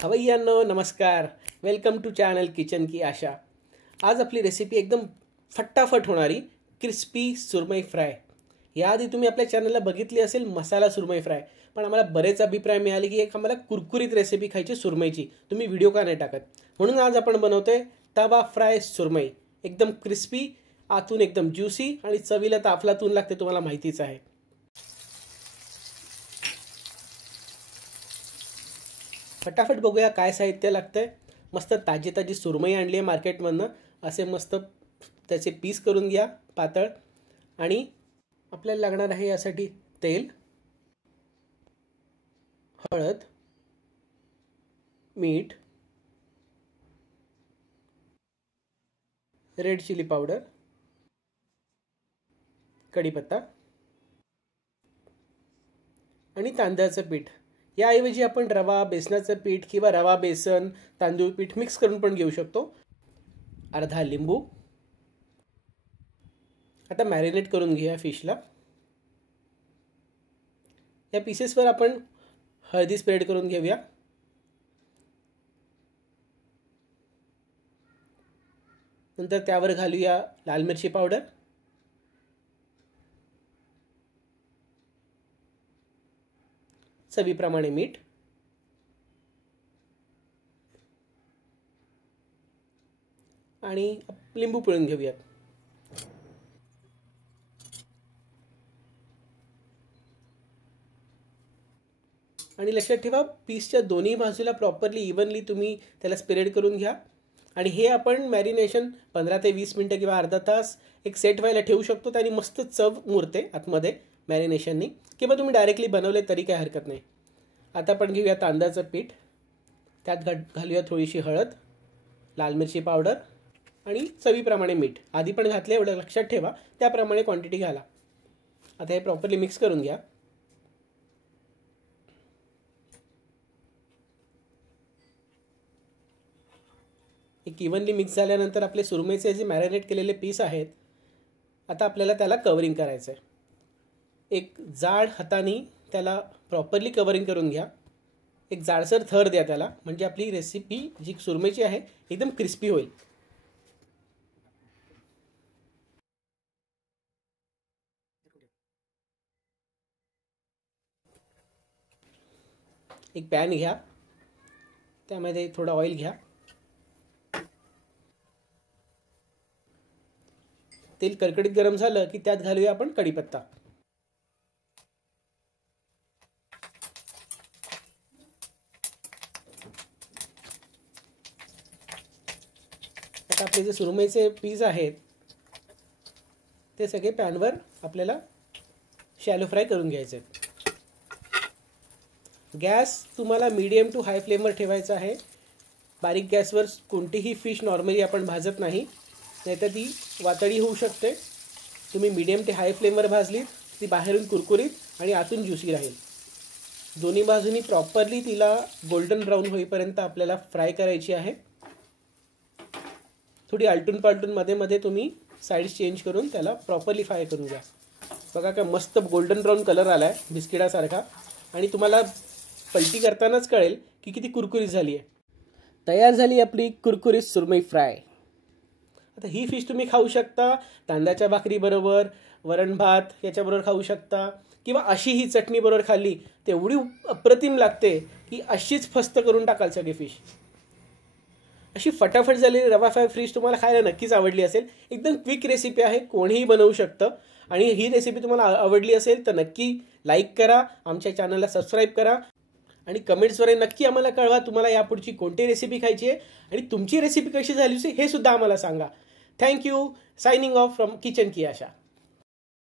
हवैयांनो नमस्कार. Welcome to channel kitchen की आशा. आज आपली रेसिपी एकदम फटाफट होणारी क्रिस्पी सुरमई फ्राय. याआधी तुम्ही आपल्या चॅनलला बघितली असेल मसाला सुरमई फ्राय, पण आम्हाला बरेच अभिप्राय मिळाले की आम्हाला कुरकुरीत रेसिपी खायची सुरमईची, तुम्ही व्हिडिओ का नाही टाकत. म्हणून आज आपण बनवतोय तवा फ्राय सुरमई. एकदम क्रिस्पी, आतून एकदम ज्युसी आणि चवीला तर अफलातून लागते, तुम्हाला माहितीच आहे. फटाफट बघूया काय साहित्य लागतंय. मस्त ताजी ताजी सुरमई आणली आहे मार्केटमधनं. असे मस्त त्याचे पीस करून घ्या पातळ. आणि आपल्याला लागणार आहे यासाठी तेल, हळद, मीठ, रेड चिली पावडर, कढीपत्ता आणि तांदळाचं पीठ. याऐवजी आपण रवा, बेसनाचं पीठ किंवा रवा, बेसन, तांदूळ पीठ मिक्स करून पण घेऊ शकतो. अर्धा लिंबू. आता मॅरिनेट करून घेऊया फिशला. या पीसेसवर आपण हळदी स्प्रेड करून घेऊया. नंतर त्यावर घालूया लाल मिरची पावडर, चवीप्रमाणे मीठ आणि लिंबू पिळून घेऊयात. आणि लक्षात ठेवा, पीसच्या दोन्ही बाजूला प्रॉपरली इव्हनली तुम्ही त्याला स्प्रेड करून घ्या. आणि हे आपण मॅरिनेशन 15 ते 20 मिनटं किंवा अर्धा तास एक सेट व्हायला ठेवू शकतो. त्याने मस्त चव मुरते आतमध्ये मॅरिनेशननी. किंवा तुम्ही डायरेक्टली बनवले तरी काही हरकत नाही. आता आपण घेऊया तांदळाचं पीठ. त्यात घालूया थोडीशी हळद, लाल मिरची पावडर आणि चवीप्रमाणे मीठ. आधी पण घातले, एवढं लक्षात ठेवा, त्याप्रमाणे क्वांटिटी घाला. आता हे प्रॉपरली मिक्स करून घ्या. एक इव्हनली मिक्स झाल्यानंतर आपले सुरमईचे जे मॅरिनेट केलेले पीस आहेत, आता आपल्याला त्याला कवरिंग करायचं आहे. एक जाड हाताने त्याला प्रॉपरली कवरिंग करून घ्या. एक जाडसर थर द्या त्याला, म्हणजे आपली रेसिपी जी सुरमईची आहे एकदम क्रिस्पी होईल. एक पॅन घ्या, त्यामध्ये थोडं ऑइल घ्या. तेल कडकडीत गरम झालं की त्यात घालूया आपण कढीपत्ता. आता आपले जे सुरमईचे पीस आहेत ते सगळे पॅनवर आपल्याला शॅलो फ्राय करून घ्यायचे. गॅस तुम्हाला मीडियम टू हाय फ्लेमवर ठेवायचा आहे. बारीक गॅसवर कोणतीही फिश नॉर्मली आपण भाजत नाही, नाहीतर ती वातडी होऊ शकते. तुम्ही मीडियम ते हाय फ्लेमवर भाजली ती बाहेरून कुरकुरीत आणि आतून ज्युसी राहील. दोन्ही बाजूनी प्रॉपरली तिला गोल्डन ब्राऊन होईपर्यंत आपल्याला फ्राय करायची आहे. थोडी आलटून पालटून मध्ये मध्ये तुम्ही साईड्स चेंज करून त्याला प्रॉपरली फ्राय करून घ्या. बघा काय मस्त गोल्डन ब्राऊन कलर आला आहे बिस्किटासारखा. आणि तुम्हाला पलटी करतानाच कळेल की किती कुरकुरीत झाली आहे. तयार झाली आपली कुरकुरीत सुरमई फ्राय. आता ही फिश तुम्ही खाऊ शकता तांदळाच्या भाकरीबरोबर, वरण भात याच्याबरोबर खाऊ शकता, किंवा अशी ही चटणीबरोबर खाल्ली तर एवढी अप्रतिम लागते की अशीच फस्त करून टाकाल सगळी फिश. अशी फटाफट झालेली रवा फ्राय फिश तुम्हाला खायला नक्कीच आवडली असेल. एकदम क्विक रेसिपी आहे, कोणीही बनवू शकतं. आणि ही रेसिपी तुम्हाला आवडली असेल तर नक्की लाईक करा, आमच्या चॅनलला सबस्क्राईब करा आणि कमेंट्सवर नक्की आम्हाला कळवा तुम्हाला यापुढची कोणती रेसिपी खायची आहे आणि तुमची रेसिपी कशी झाली हे सुद्धा आम्हाला सांगा. Thank you. Signing off from kitchen की आशा.